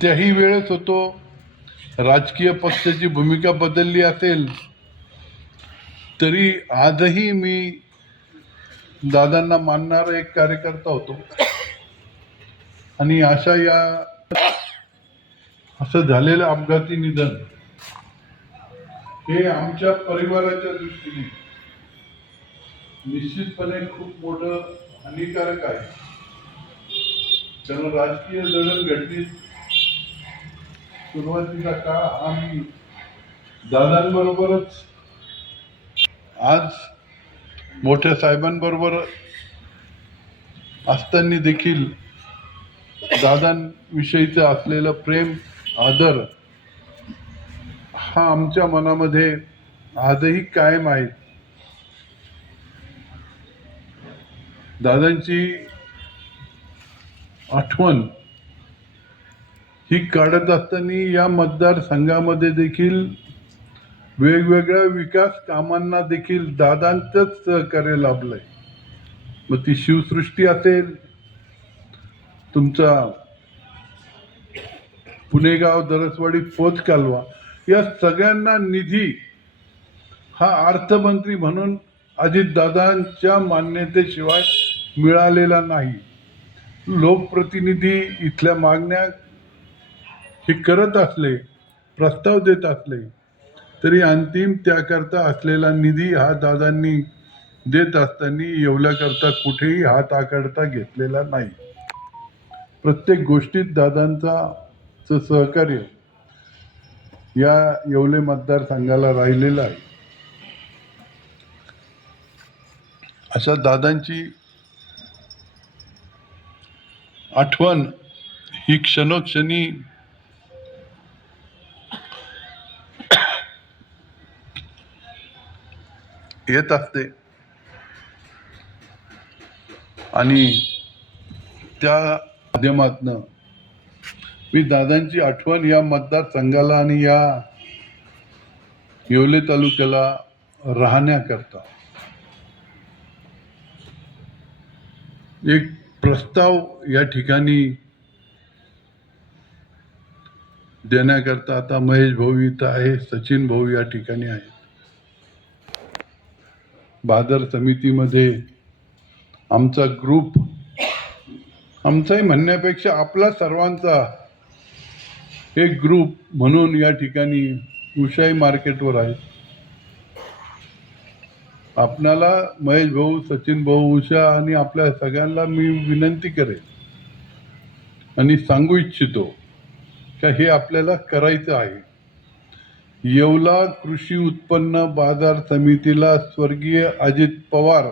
त्याही वेळेस होतो. राजकीय पक्षाची भूमिका बदलली असेल तरी आजही मी दादांना मानणारा एक कार्यकर्ता होतो. आणि असं झालेलं अपघाती निधन हे आमच्या परिवाराच्या दृष्टीने निश्चितपणे खूप मोठं हानिकारक आहे. कारण राजकीय जडणघडणीत सुरुवातीचा काळ आम्ही दादांबरोबरच, आज मोठ्या साहेबांबरोबर असताना देखील दादांविषयीचं असलेलं प्रेम, आदर हा आमच्या मनामध्ये आजही कायम आहे. दादांची आठवण ही काढत असताना या मतदारसंघामध्ये देखील वेगवेगळ्या विकास कामांना देखील दादांचंच सहकार्य लाभलंय. मग ती शिवसृष्टी असेल, तुमचा पुणेगाव दरसवाडी पोच कालवा, या सगळ्यांना निधी हा अर्थमंत्री म्हणून अजितदादांच्या मान्यतेशिवाय मिळालेला नाही. लोकप्रतिनिधी इथल्या मागण्या हे करत असले, प्रस्ताव देत असले तरी अंतिम त्याकरता असलेला निधी हा दादांनी देत असताना येवल्याकरता कुठेही हात आकडता घेतलेला नाही. प्रत्येक गोष्टीत दादांचं सहकार्य या येवले मतदारसंघाला राहिलेलं आहे. अशा दादांची आठवण ही क्षणोक्षणी येत असते आणि त्या माध्यमातनं मी दादांची आठवण या मतदारसंघाला आणि या येवले तालुक्याला राहण्याकरता एक प्रस्ताव या ठिकाणी देण्याकरता आता महेश भाऊ इथं आहे, सचिन भाऊ या ठिकाणी आहे. बाजार समितीमध्ये आमचा ग्रुप, आमचाही म्हणण्यापेक्षा आपला सर्वांचा एक ग्रुप म्हणून या ठिकाणी उषाई मार्केटवर आहे. आपणाला महेश भाऊ, सचिन भाऊ, उषा आणि आपल्या सगळ्यांना मी विनंती करेन आणि सांगू इच्छितो का हे आपल्याला करायचं आहे. येवला कृषी उत्पन्न बाजार समितीला स्वर्गीय अजित पवार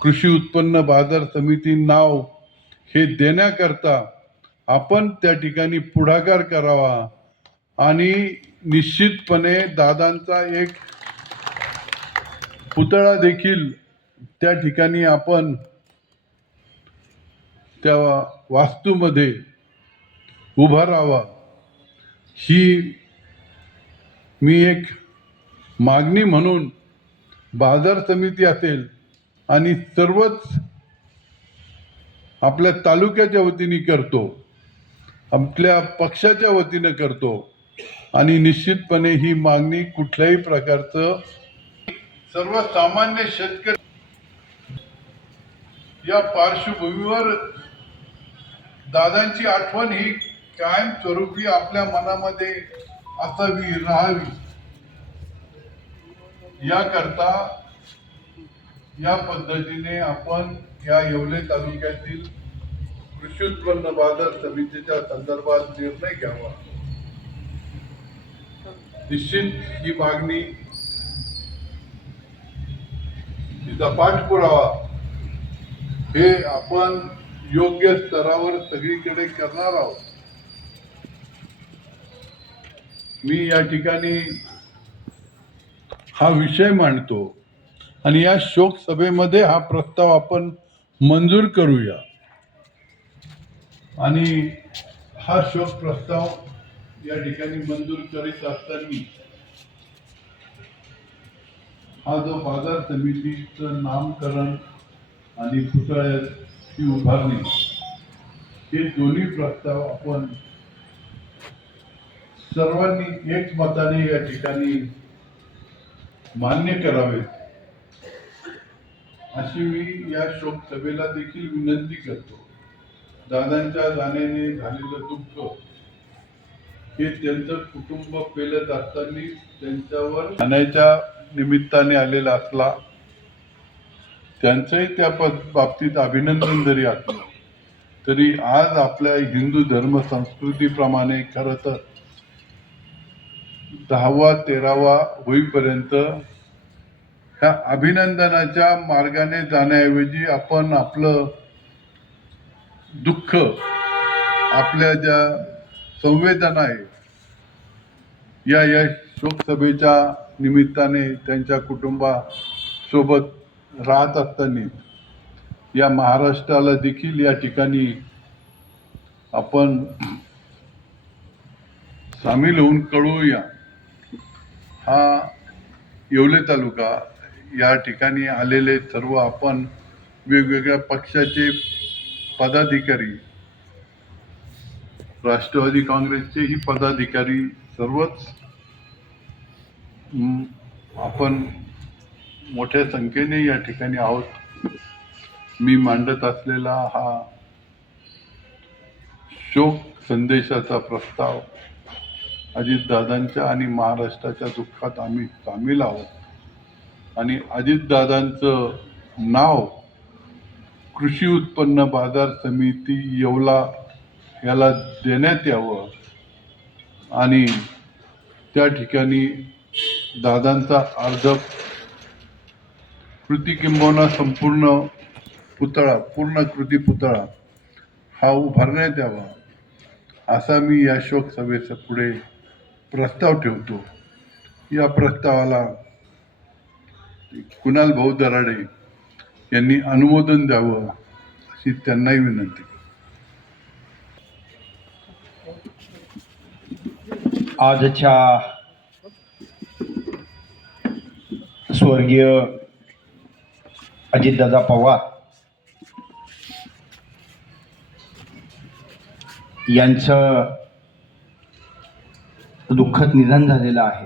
कृषी उत्पन्न बाजार समिती नाव हे देण्याकरता आपण त्या ठिकाणी पुढाकार करावा आणि निश्चितपणे दादांचा एक पुतळा देखील त्या ठिकाणी आपण त्या वास्तूमध्ये उभा राहावा, ही मी एक मागणी म्हणून बाजार समिती असेल आणि सर्वच आपल्या तालुक्याच्या वतीने करतो, आपल्या पक्षाच्या वतीने करतो आणि निश्चितपणे ही मागणी कुठल्याही प्रकारचं सर्वसामान्य शेतकरी या पार्श्वभूमीवर दादांची आठवण ही कायम स्वरूपी आपल्या मनामध्ये असावी, राहावी, याकरता या पद्धतीने आपण या येवले तालुक्यातील कृषी उत्पन्न बाजार समितीच्या संदर्भात निर्णय घ्यावा. निश्चित ही मागणी, तिचा पाठपुरावा हे आपण योग्य स्तरावर सगळीकडे करणार आहोत. मी या ठिकाणी हा विषय मांडतो आणि या शोक सभेमध्ये हा प्रस्ताव आपण मंजूर करूया आणि हा शोक प्रस्ताव या ठिकाणी मंजूर करीत असताना हा जो बाजार समितीचं नामकरण आणि पुतळ्याची उभारणी हे दोन्ही प्रस्ताव आपण सर्वांनी एक मताने या ठिकाणी मान्य करावेत अशी मी या शोक सभेला देखील विनंती करतो. दादांच्या जाण्याने झालेलं दुःख हे त्यांचं कुटुंब पेलत असताना त्यांच्यावर जाण्याच्या निमित्ताने आलेला असला, त्यांचंही त्या बाबतीत अभिनंदन जरी असलं तरी आज आपल्या हिंदू धर्म संस्कृतीप्रमाणे खरं तर 10वा 13वा होईपर्यंत ह्या अभिनंदनाच्या मार्गाने जाण्याऐवजी आपण आपलं दुःख, आपल्या ज्या संवेदना आहे या शोकसभेच्या निमित्ताने त्यांच्या कुटुंबासोबत राहत असताना या महाराष्ट्राला देखील या ठिकाणी आपण सामील होऊन कळवूया. हा येवले तालुका या ठिकाणी आलेले सर्व आपण वेगवेगळ्या पक्षाचे पदाधिकारी, राष्ट्रवादी काँग्रेसचेही पदाधिकारी सर्वच आपण मोठ्या संख्येने या ठिकाणी आहोत. मी मांडत असलेला हा शोक संदेशाचा प्रस्ताव अजितदादांच्या आणि महाराष्ट्राच्या दुःखात आम्ही सामील आहोत आणि अजितदादांचं नाव कृषी उत्पन्न बाजार समिती येवला याला देण्यात यावं आणि त्या ठिकाणी दादांचा अर्ध कृती किंबहुना संपूर्ण पुतळा, पूर्ण कृती पुतळा हा उभारण्यात यावा असा मी या शोक सभेच्या पुढे प्रस्ताव ठेवतो. या प्रस्तावाला कुणाल भाऊ दराडे यांनी अनुमोदन द्यावं अशी त्यांनाही विनंती. आजच्या स्वर्गीय अजितदादा पवार यांचं दुःखद निधन झालेलं आहे.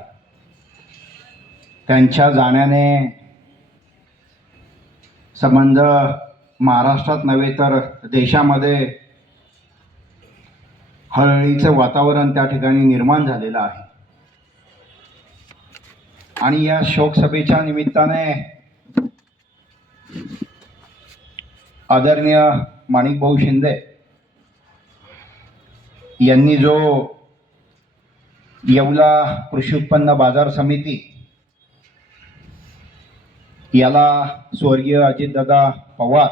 त्यांच्या जाण्याने संबंध महाराष्ट्रात नव्हे तर देशामध्ये हळहळीचं वातावरण त्या ठिकाणी निर्माण झालेलं आहे. आणि या शोकसभेच्या निमित्ताने आदरणीय माणिकभाऊ शिंदे यांनी जो येवला कृषी उत्पन्न बाजार समिती याला स्वर्गीय अजितदादा पवार